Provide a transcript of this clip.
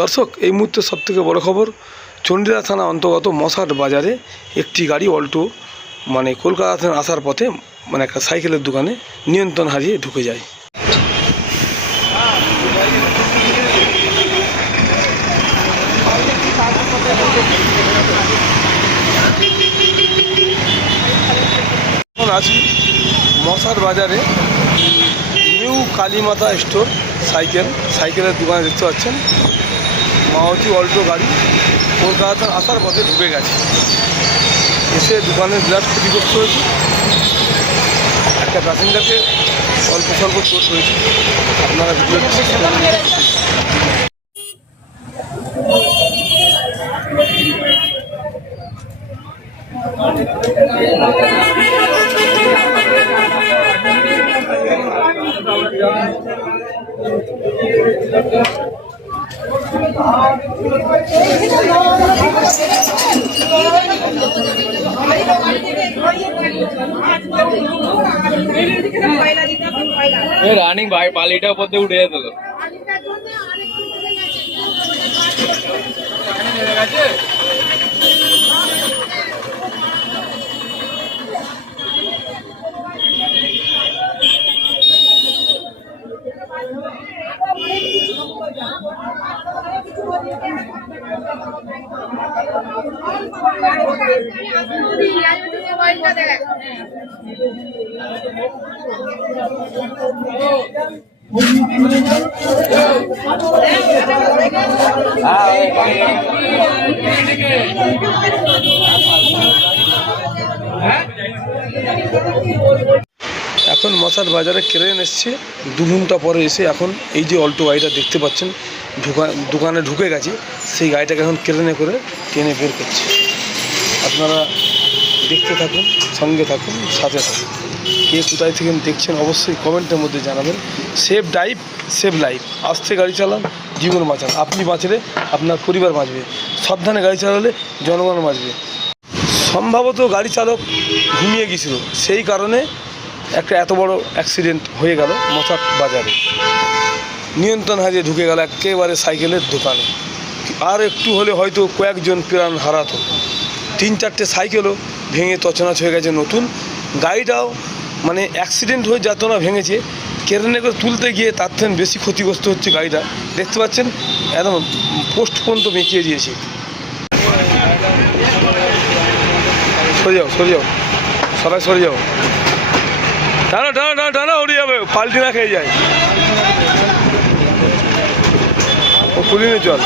দর্শক, এই মুহূর্তে সবথেকে বড় খবর, চন্ডিলা থানা অন্তর্গত মশাট বাজারে একটি গাড়ি অল্টো কলকাতা থেকে আসার পথে একটা সাইকেলের দোকানে নিয়ন্ত্রণ হারিয়ে ঢুকে যায়। এখন আছি মশাট বাজারে নিউ কালীমাতা স্টোর সাইকেলের দোকানে দেখতে পাচ্ছেন। মারুতি অল্টো গাড়ি কলকাতা আসার পথে ঢুকে গেছে, এসে দোকানের বিরাট ক্ষতিগ্রস্ত হয়েছে। একটা প্যাসেঞ্জারকে অল্প স্বল্প চোট হয়েছে। আপনারা ভিডিও রানিং ভাই পালিটা উপর দিয়ে উঠে যেত। এখন মশাট বাজারে ক্রেন এসছে, 2 ঘন্টা পরে এসে এখন এই যে অল্টো গাড়িটা দেখতে পাচ্ছেন দোকানে ঢুকে গেছে, সেই গাড়িটাকে এখন ক্রেনে করে টেনে বের করছে। আপনারা দেখতে থাকুন, সঙ্গে থাকুন, সাথে থাকুন। কে কোথায় থেকে দেখছেন অবশ্যই কমেন্টের মধ্যে জানাবেন। Safe drive, save life. আস্তে গাড়ি চালান, জীবন বাঁচান। আপনি বাঁচলে আপনার পরিবার বাঁচবে, সাবধানে গাড়ি চালালে জনগণ বাঁচবে। সম্ভবত গাড়ি চালক ঘুমিয়ে গিয়েছিল, সেই কারণে একটা এত বড় অ্যাক্সিডেন্ট হয়ে গেল মশাট বাজারে। নিয়ন্ত্রণ হারিয়ে ঢুকে গেল একেবারে সাইকেলের দোকানে। আর একটু হলে হয়তো কয়েকজন প্রাণ হারাতো। 3-4টে সাইকেলও ভেঙে তছনছ হয়ে গেছে। নতুন গাড়িটাও অ্যাক্সিডেন্ট হয়ে যাত না ভেঙেছে, ক্রেনে করে তুলতে গিয়ে তার থেকে বেশি ক্ষতিগ্রস্ত হচ্ছে গাড়িটা। দেখতে পাচ্ছেন একদম পোস্ট পর্যন্ত বেঁকিয়ে দিয়েছে। সরে যাও, সবাই সরে যাও। টানা উড়ে যাবে, পাল্টি না খেয়ে যায়। ও খুলিনি চল।